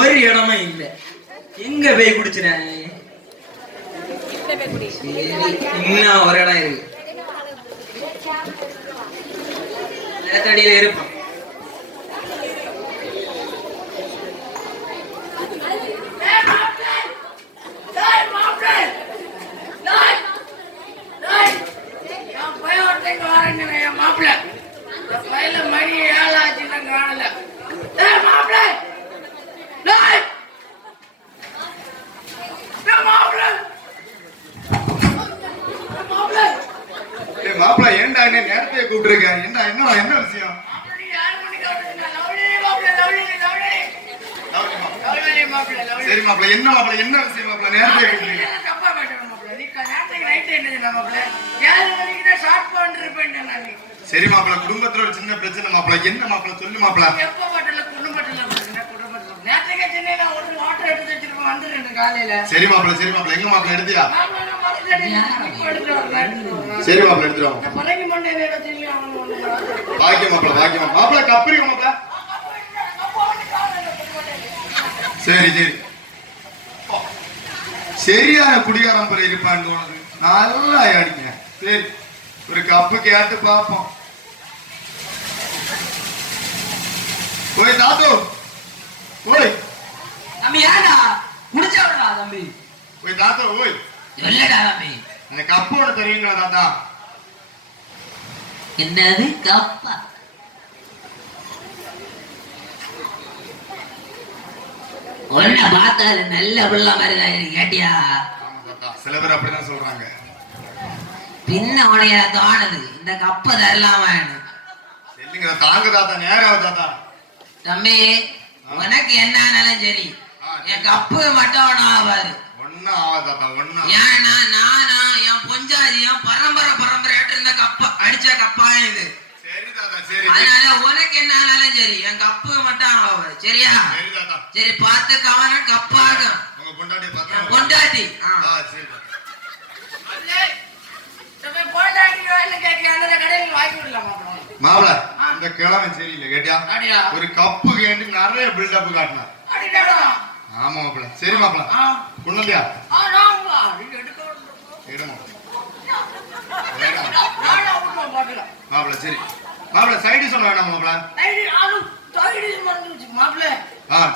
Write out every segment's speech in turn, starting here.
ஒரு இடமா இல்ல. எங்க போய் குடிச்சினேன்? இன்னும் ஒரு இடம் இருக்கு. நிலத்தடியில இருப்போம். மணி 7 ஆச்சு காணல. மாப்பிள்ள ஏன்டா என்ன நேரத்தையே கூப்பிட்டுருக்கேன்? என்ன விஷயம்? சரி மாப்பிள்ள, என்ன மாப்பிள்ள, என்ன விஷயம் மாப்பிள்ள? நேரத்தையே கூப்பிட்டுருக்கீங்க. சரி மாப்பிள்ள, குடும்பத்துல ஒரு சின்ன பிரச்சனை மாப்பிள்ள. என்ன மாப்பிள்ள சொல்லு மாப்பிள்ள. சரி மாப்பிள்ள, சரி மாப்பிள்ள, எங்க மாப்பிள்ள எடுத்தியா? சரி மாப்பிள்ள எடுத்துருவாங்க. பாக்கியம் மாப்பிள்ள, பாக்கியம் மாப்பிள்ள. கப்பரிங்க மாப்பிள்ள. சரி சரி, சரியான குடிகாரம் போல இருப்பான்னு தோணுது. நல்லா அடிக்க. சரி, ஒரு கப்பு கேட்டு பாப்போம். ஓய் தாத்து, ஓய் தம்பி, ஏடா குடிச்சவடா தம்பி? ஓய் தாத்து, ஓய் சொல்லடா தம்பி. அந்த கப்போட தெரியுங்களா தாத்தா? என்னது கப்பா? ஒன்ன பார்த்தாரு நல்ல பிள்ளை மாதிரி கேட்டியா? சில பேர் அப்படிதான் சொல்றாங்க. பின்ன உடைய தோணுது இந்த கப்ப தரலாம. இல்லைங்க தாங்க தாத்தா, நேரம் தாத்தா. தம்பி, உனக்கு என்னாலும் சரி, என் கப்பு மட்டும் ஒன்னும் ஆகாது. ஒன்னும் ஆகாது தாத்தா, ஒன்னும். ஏன்னா நானா என் பொஞ்சாதியும் பரம்பரை இருந்த கப்பா அடிச்ச கப்பா இது. சரி தாத்தா, சரி. அதனால உனக்கு என்னாலும் சரி, என் கப்பு மட்டும் ஆகாது. சரியா? சரி தாத்தா. சரி, பார்த்து கவனம் கப்பாகும். உங்க பொண்டாட்டி பார்த்தா? பொண்டாட்டி. சரி. மாப்பிள, இந்த கிழமை சரியில்லை கேட்டியா? ஒரு கப்பு கேட்டு நிறைய பில்டப் காட்டினா. ஆமா மாப்பிள. சரி மாப்பிள, பொண்ணுலையா? மாப்பிள சரி. மாப்பிள சைடு சொல்ல வேணாம் மாப்பிள.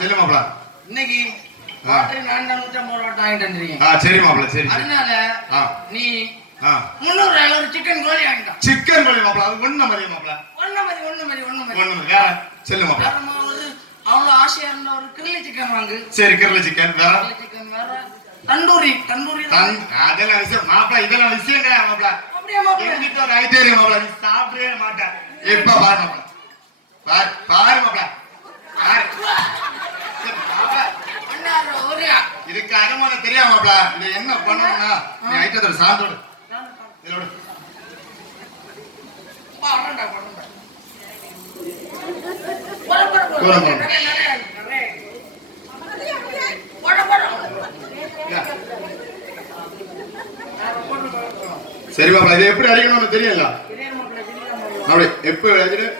சரி மாப்பிள. இன்னைக்கு சரி மாப்பிள, சரி. அதனால நீ 300 ஒரு சிக்கன் கோழி வாங்கிட்டான். சிக்கன் கோழி மாப்பிள, அது ஒண்ணு மாதிரி மாப்பிள. ஒண்ணு வேற செல்லு மாப்பிள. அவ்வளவு ஆசையா இருந்த ஒரு கிரில்லி சிக்கன் வாங்கு. சரி, கிரில்லி சிக்கன் வேற. தந்தூரி அதெல்லாம் விஷயம் மாப்பிள. இதெல்லாம் விஷயம் கிடையாது மாப்பிள. அப்படியே மாப்பிள, எங்கிட்ட ஒரு ஐடியா மாப்பிள. நீ சாப்பிடவே மாட்டேன். எப்ப பாரு மாப்பிள, பாரு மாப்பிள, பாரு. இதுக்கு அருமான தெரியாம மாப்பிள. இது என்ன பண்ணணும்னா, நீ ஐட்டத்தோட சாந்தோடு இதோட சரி மாப்பிள. இது எப்படி அடிக்கணும்னு தெரியல. அப்படி எப்ப அடிக்கிற?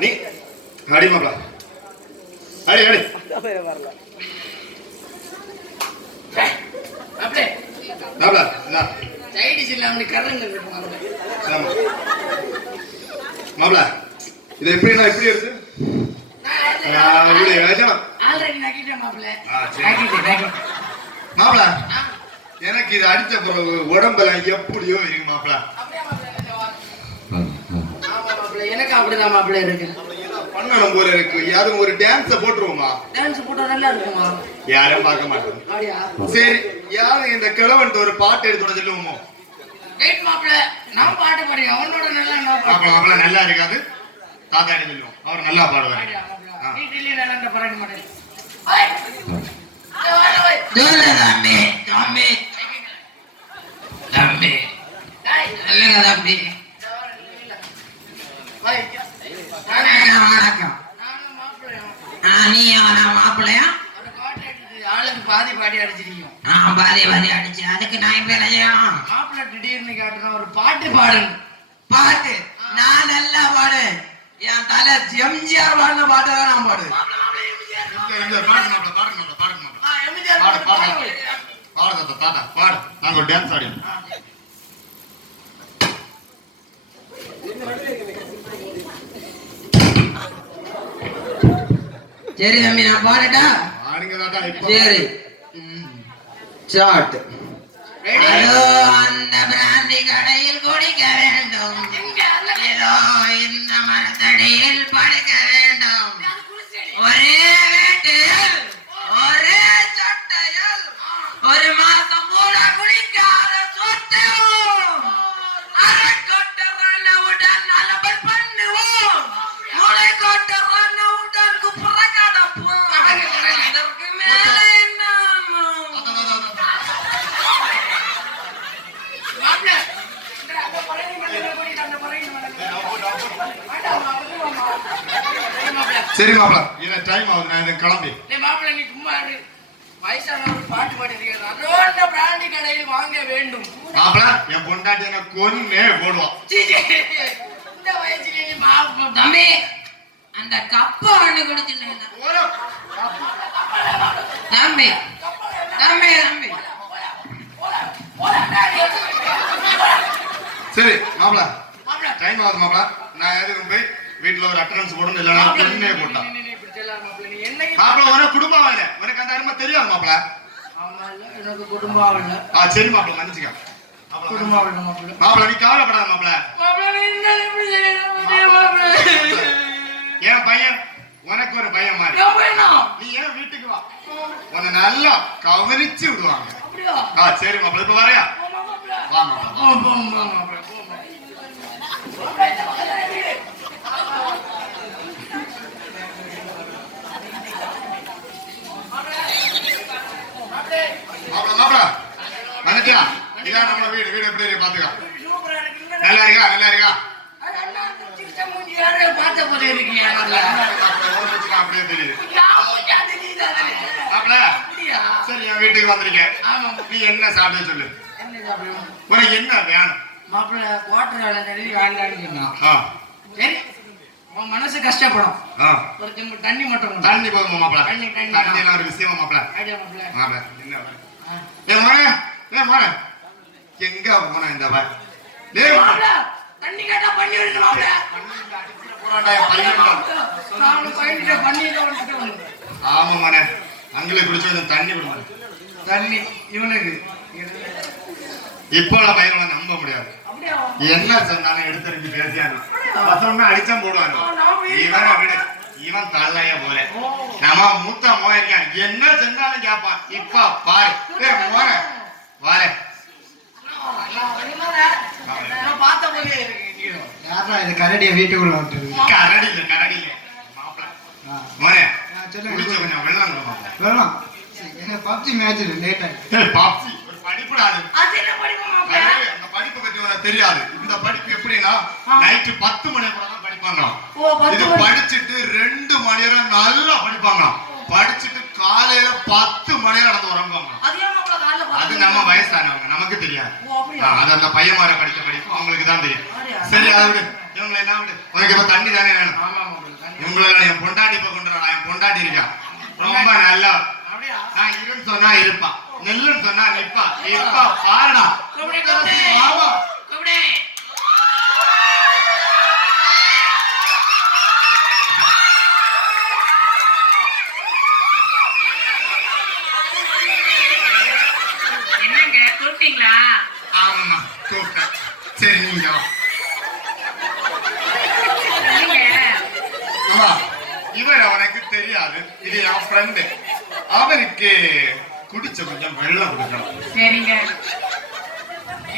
நீ அடி மாப்பிள, அடி அடி. மாப்பிள மாப்பிள, இது எப்படின்னா எப்படி எடுத்து மாப்பிள? எனக்கு இது அடிச்ச பிறகு உடம்பெல்லாம் எப்படியோ இருக்கு மாப்பிள. எனக்கு அப்படிதான் மாப்பிள்ள இருக்கு. பண்ணணும் போல இருக்கு. யாரும் ஒரு டான்ஸ போட்டுருவோமா? டான்ஸ் போட்டா நல்லா இருக்குமா? யாரும் பார்க்க மாட்டோம். சரி, யாரும் இந்த கிழவன் ஒரு பாட்டு எடுத்து சொல்லுவோமோ? வெயிட் மாப்பிள்ள, நான் பாட்டு பாடுவேன். அவனோட நல்லா மாப்பிள்ள நல்லா இருக்காது. தாத்தா எடுத்து சொல்லுவோம், அவர் நல்லா பாடுவார். நீ டில்லி நல்லா பாட மாட்டேன். மாப்பிள்ளையா? ஆளுக்கு பாதி பாடி அடிச்சிருக்கீங்க. பாதி அடிச்சு அதுக்கு நான் இப்ப என்ன செய்யணும்? மாப்பிள்ளை திடீர்னு காட்டுனா ஒரு பாட்டு பாடணும். பாட்டு நான் நல்லா பாடு. என் தலை எம்ஜிஆர் பாடின பாட்டை தான் நான் பாடு. நாங்க டான்ஸ் ஆடி சரி தம்பி நான் பாடட்டா? சரி ஸ்டார்ட். அதோ அந்த பிராந்தி கடையில் குடிக்க வேண்டும், ஏதோ இந்த மரத்தடியில் படுக்க வேண்டும், ஒரே வேட்டையில் ஒரே சட்டையில் ஒரு மாசம் கூட குடிக்காத சொத்தையும் அரை கொட்ட ரன்னவுடன் நலபல் பண்ணுவோம், முளை கொட்ட ரன்னவுடன் குப்புற கடப்போம். இதற்கு மேலே என்ன? சரி மாப்பிள, எனக்கு டைம் ஆகுது, நான் இதுக்கு கிளம்பி. மாப்பிள்ள நீ சும்மா வயசானவர் பாட்டு பாடி பிராண்டி கடையில் வாங்க வேண்டும். மாப்பிள என் பொண்டாட்டி என்ன கொன்னே போடுவான். இந்த வயசுல நீ மாப்பிள்ள தம்பி அந்த கப்ப ஒண்ணு குடிச்சிருந்தேன் தம்பி. தம்பி தம்பி சரி மாப்பிள டைம் ஆகுது மாப்பிள, நான் எதுக்கு போய் வீட்டுல ஒரு அட்டனன்ஸ் போடணும், இல்லைன்னா கொன்னே போட்டான். மாப்பிள உனக்கு குடும்பம் ஆகல, உனக்கு அந்த அருமை தெரியாது மாப்பிள. எனக்கு குடும்பம் இல்ல. சரி மாப்பிள மன்னிச்சுக்க. குடும்பம் இல்ல மாப்பிள்ள. மாப்பிள நீ கவலைப்படாத மாப்பிள. என் பையன் உனக்கு ஒரு பையன் மாதிரி, நீ ஏன் வீட்டுக்கு வா, உன்னை நல்லா கவனிச்சு விடுவாங்க. சரி மாப்பிள இப்ப வரையா? வா மாப்பிள. மாப்பிள வந்துட்டியா? இதான் நம்ம வீடு. வீடு எப்படி இருக்கு பாத்துக்கா. நல்லா இருக்கா? நல்லா இருக்கா? அப்படியே தெரியுது மாப்பிள. சரி என் வீட்டுக்கு வந்திருக்கேன், நீ என்ன சாப்பிட சொல்லு. உனக்கு என்ன வேணும்? மாப்பிள்ள குவாட்டர் வேண்டான்னு சொன்னான். சரி உன் மனசு கஷ்டப்படும், ஒரு செம்பு தண்ணி மட்டும். தண்ணி போதுமா மாப்பிள? தண்ணி எல்லாம் ஒரு விஷயமா மாப்பிள? மாப்பிள என் மகனே, என் மகனே எங்க போனா இந்த தண்ணி கேட்டா பண்ணி விடுங்க. ஆமா மகனே, அங்கே குடிச்சு தண்ணி விடுவாங்க. தண்ணி இவனுக்கு இப்போ பயிரெல்லாம் நம்ப முடியாது. என்ன சொன்னாலும் எடுத்து பேசியானு அடிச்சா போடுவாங்க. இவனை விடு, இவன் தள்ளைய போல. நம்ம மூத்த மோன் இருக்கான், என்ன செஞ்சாலும் கேட்பான். இப்ப பாரு மோன வார கரடிய வீட்டுக்குள்ள விட்டு. கரடி இல்ல கரடி இல்ல மாப்பிள. மோனே கொஞ்சம் வெள்ளம் வெள்ளம் பப்ஜி மேட்ச் லேட் ஆயிடுச்சு. பப்ஜி ஒரு படிப்புடாது. அந்த படிப்பை பத்தி உனக்கு தெரியாது. இந்த படிப்பு எப்படின்னா நைட்டு 10 மணி கூட தான் படிப்பாங்களாம். இது படிச்சுட்டு 2 மணி நேரம் நல்லா படிப்பாங்களாம். படிச்சுட்டு காலையில 10 மணி நேரம் நடந்து உறங்குவாங்க. அது நம்ம வயசானவங்க, நமக்கு தெரியாது. அது அந்த பையன்மார படிக்க படிப்பு அவங்களுக்கு தான் தெரியும். சரி அதை விடு, இவங்களை என்ன விடு. உனக்கு இப்ப தண்ணி தானே வேணும்? இவங்களை என் பொண்டாட்டி இப்ப கொண்டு வரலாம். என் பொண்டாட்டி இருக்கா ரொம்ப நல்லா. நான் இருன்னு சொன்னா இருப்பா, நெல்லுன்னு சொன்னா நிப்பா. இப்ப பாருடா மாமா. என்னங்க கூப்பிட்டீங்களா? ஆமா கூப்பிட்டேன். சரி நீங்க இவர் அவனுக்கு தெரியாது, இது என் ஃப்ரெண்டு. அவனுக்கு குடிச்ச கொஞ்சம் வெள்ளம் கொடுக்கணும். சரிங்க.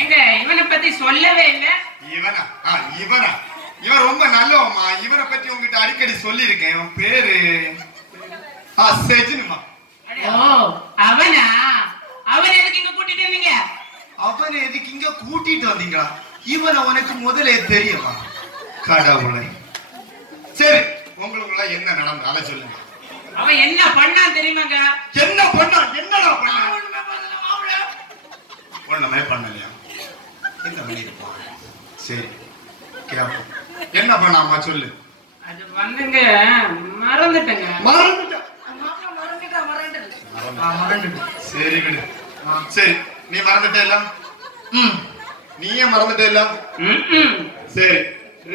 எங்க இவனை பத்தி சொல்லவே இல்லை. இவனா? இவனா? இவன் ரொம்ப நல்லவமா. இவனை பத்தி உங்ககிட்ட அடிக்கடி சொல்லியிருக்கேன். இவன் பேரு செஜினுமா. அவனா? அவன் எதுக்கு இங்க கூட்டிட்டு வந்தீங்க? அவனை எதுக்கு இங்க கூட்டிட்டு வந்தீங்களா? இவனை உனக்கு முதலே தெரியுமா? கடவுளை. சரி உங்களுக்குள்ள என்ன நடந்தது அதை சொல்லுங்க. அவன் என்ன பண்ணான் தெரியுமாங்க? என்ன பண்ணா? என்னடா பண்ணா? ஒண்ணுமே பண்ணலையா? என்ன பண்ணிருப்பான்? சரி கேப்போம். என்ன பண்ணாமா சொல்லு. அது வந்துங்க மறந்துட்டேங்க. மறந்துட்டா மறந்துட்டேன். சரி விடு. சரி நீ மறந்துட்டே இல்ல? நீயே மறந்துட்டே இல்ல? சரி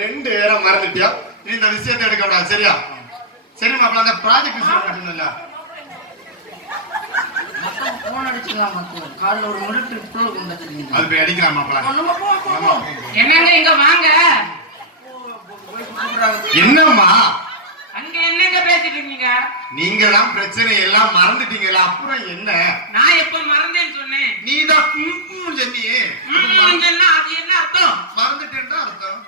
2 பேரும் மறந்துட்டியா? நீ இந்த விஷயத்தை எடுக்க கூடாது சரியா? சரி மாப்பிள்ள அந்த ப்ராஜெக்ட் விஷயம் சொன்னல போன் அடிச்சுக்கலாம் மக்கள் காலைல ஒரு மிலிட்டரி ப்ரோக்ராம் நடக்குது. அது போய் அடிக்கலாம் மாப்பிள்ள. என்னங்க இங்க வாங்க. என்னம்மா அங்க என்னங்க பேசிட்டு இருக்கீங்க? நீங்க தான் பிரச்சனை எல்லாம் மறந்துட்டீங்களா? அப்புறம் என்ன? நான் எப்ப மறந்தேன்னு சொன்னேன்? நீ தான் சொன்னியே. சொன்னா அது என்ன அர்த்தம்? மறந்துட்டேன்னா அர்த்தம்.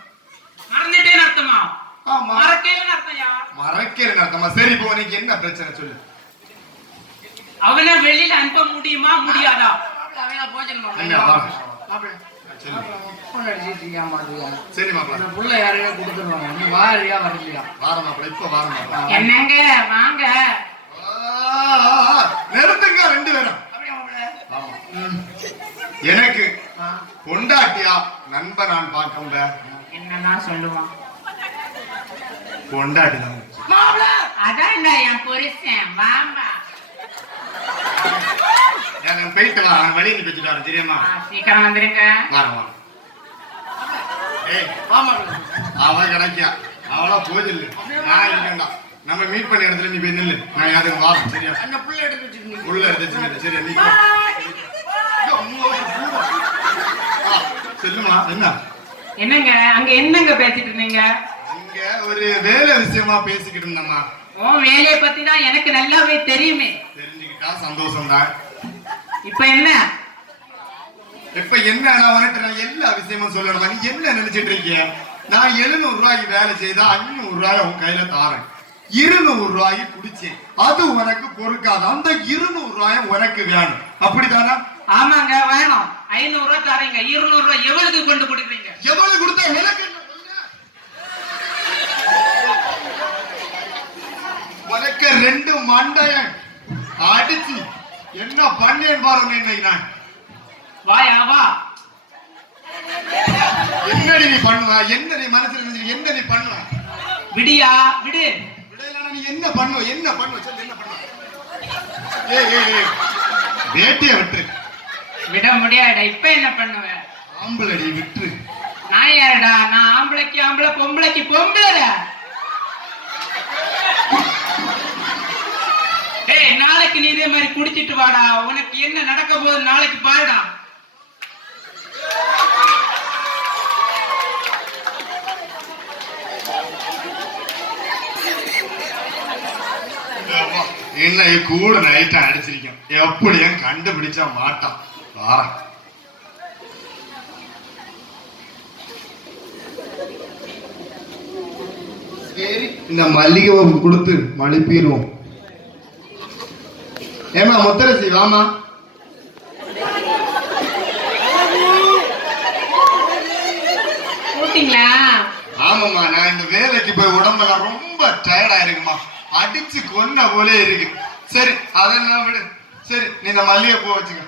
மறந்துட்டேன்னு அர்த்தமா? ஆமா மறக்கேன்னு அர்த்தம்யா. மறக்கிறேன்னு அர்த்தமா? சரி இப்போ உனக்கு என்ன பிரச்சனை சொல்லு. அவனை வெளியில அனுப்ப முடியுமா முடியாதா? அவன போஜனமா என்ன வா சரி மாப்பிள்ள. அந்த புள்ள யாரையா கொடுத்துருவாங்க. நீ வாரியா வரலையா? வார மாப்பிள்ள இப்ப வார மாப்பிள்ள. என்னங்க வாங்க. நிறுத்துங்க 2 பேரும். எனக்கு பொண்டாட்டியா நண்பன் நான் பார்க்க என்னன்னா சொல்லுவான். பொண்டாட்டி தான். அதான் என் புருஷன் வாமா. நான் போயிட்டு வா வழி நீ வச்சுட்டு வரேன் தெரியுமா? சீக்கிரம் வந்துருங்க. வாரம் வாரம். ஏய் அவ கிடைக்கா அவளா போதில்லை. நான் இல்லைண்டா நம்ம மீட் பண்ண இடத்துல நீ போய் நில்லு. நான் யாரும் வாரம் சரியா? அந்த புள்ள எடுத்து வச்சிருக்கீங்க. உள்ள எடுத்து சரியா? நீ சொல்லுமா என்ன? என்னங்க அங்க என்னங்க பேசிட்டு இருந்தீங்க? இங்க ஒரு வேலை விஷயமா பேசிக்கிட்டு இருந்தம்மா. உன் வேலையை பத்தி தான் எனக்கு நல்லாவே தெரியுமே. தெரிஞ்சுக்கிட்டா சந்தோஷம் தான். இப்ப என்ன? இப்ப என்ன நான் வந்துட்டு எல்லா விஷயமும் சொல்லணுமா? நீ என்ன நினைச்சிட்டு இருக்கிய? நான் 700 ரூபாய்க்கு வேலை செய்தா 500 ரூபாய் உன் கையில தாரேன். 200 ரூபாய்க்கு குடிச்சேன். அது உனக்கு பொறுக்காது. அந்த 200 ரூபாய் உனக்கு வேணும். அப்படித்தானா? ஆமாங்க வேணும். 500 ரூபாய் தரீங்க. 200 ரூபாய் எவ்வளவுக்கு கொண்டு கொடுக்குறீங்க? எவ்வளவு கொடுத்தா உனக்கு உனக்கு 2 மண்டையன் அடிச்சு என்ன பண்ணேன் பாருங்க. இன்னைக்கு நான் வாயா வா. என்னடி நீ பண்ணுவ? என்ன நீ மனசுல நினைச்சு என்ன நீ பண்ணுவ? விடியா விடு. விடல நீ என்ன பண்ணுவ? என்ன பண்ணுவ சொல்லு. என்ன பண்ணுவ? ஏய் ஏய் ஏய் வேட்டிய விட்டு. விட முடியாடா. இப்ப என்ன பண்ணுவ? ஆம்பளடி விட்டு. நான் யாருடா? நான் ஆம்பளைக்கு ஆம்பளை பொம்பளைக்கு பொம்பளைடா. ஏய் நாளைக்கு நீ இதே மாதிரி குடிச்சிட்டு வாடா. உனக்கு என்ன நடக்க போகுது நாளைக்கு பாருடா. இன்னைக்கு கூட நைட்டா அடிச்சிருக்கேன். எப்படியும் கண்டுபிடிச்சா மாட்டான். வாரேன். சரி இந்த மல்லிகை கொடுத்து மழுப்பிடுவோம். ஏமா முத்தரசி வாமா. கூட்டிங்களா? ஆமாம்மா நான் இந்த வேலைக்கு போய் உடம்பெல்லாம் ரொம்ப டயர்டா இருக்குமா. அடிச்சு கொன்ன போலே இருக்கு. சரி அதெல்லாம் விடு. சரி நீ இந்த மல்லிகை பூ வச்சுக்க.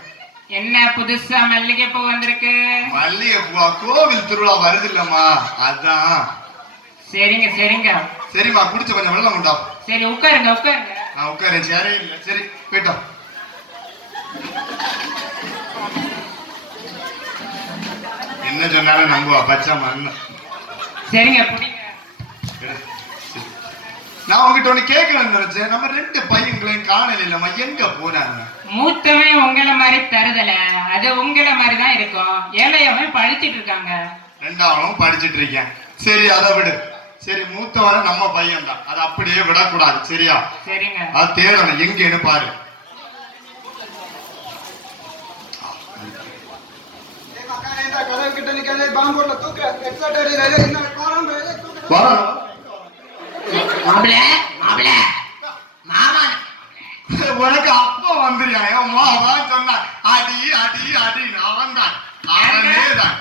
என்ன புதுசா மல்லிகை பூ வந்திருக்கு? மல்லிகை பூவா? கோவில் திருவிழா வருது இல்லம்மா அதான். சரிங்க சரிங்க. சரிம்மா குடிச்ச கொஞ்சம் வெள்ளம் உண்டா? சரி உட்காருங்க உட்காருங்க. நான் உட்காரேன். சேரே இல்ல. சரி போயிட்டோம். என்ன சொன்னாலும் நம்புவா பச்சை மண்ணு. சரிங்க புடிங்க. நான் உங்ககிட்ட ஒண்ணு கேட்கணும்னு நினைச்சேன். நம்ம 2 பையங்களையும் காணல இல்லம்மா. எங்க போனாங்க? மூத்தவன் உங்களை மாதிரி தருதல. அது உங்களை மாதிரி தான் இருக்கும். ஏழையவன் படிச்சிட்டு இருக்காங்க. 2ஆவதும் படிச்சிட்டு இருக்கேன். சரி அதை விடு. சரி மூத்தவரை நம்ம பையன் தான். அதை அப்படியே விடக்கூடாது சரியா? சரிங்க. அது தேடணும் எங்கன்னு பாரு. உனக்கு அப்பா வந்துறியா? சொன்ன அடி அடி அடி அவன் தான். அவனே தான்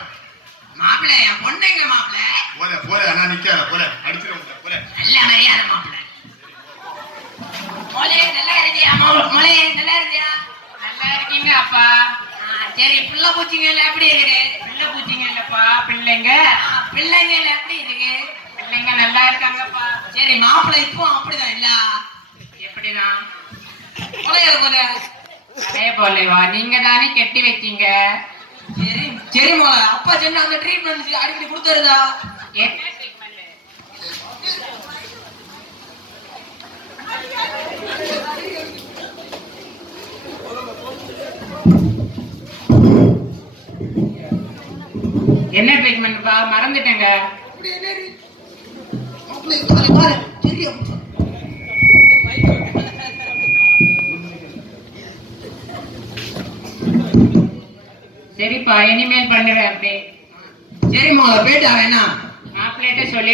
மாப்பிள்ள. என் பொண்ணுங்க மாப்பிள்ள. போல போல அண்ணா நிக்காத போல அடிச்சிருவோம் போல. நல்ல மரியாதை மாப்பிள்ள. மொழி நல்லா இருக்கியா? மொழி நல்லா இருக்கியா? நல்லா இருக்கீங்க அப்பா. சரி பிள்ளை பூச்சிங்க எப்படி இருக்கு? பிள்ளை பூச்சிங்க இல்லப்பா பிள்ளைங்க. பிள்ளைங்க எப்படி இருக்கு? சரி மாப்பிள்ளை இப்போ அப்படிதான் இல்ல எப்படிதான் கொலையில போல அதே போலவா நீங்க தானே கெட்டி வச்சீங்க. சரி சரி மோளை அப்பா சொன்ன அந்த ட்ரீட்மெண்ட் அடிக்கடி கொடுத்துருதா என்ன என்ன ட்ரீட்மெண்ட்ப்பா மறந்துட்டேங்க. சரிப்பா இனிமேல் பண்ணுவேன் அப்படி. சரி மோளை போயிட்டா வேணா மாப்பிள்ளைகிட்ட சொல்லி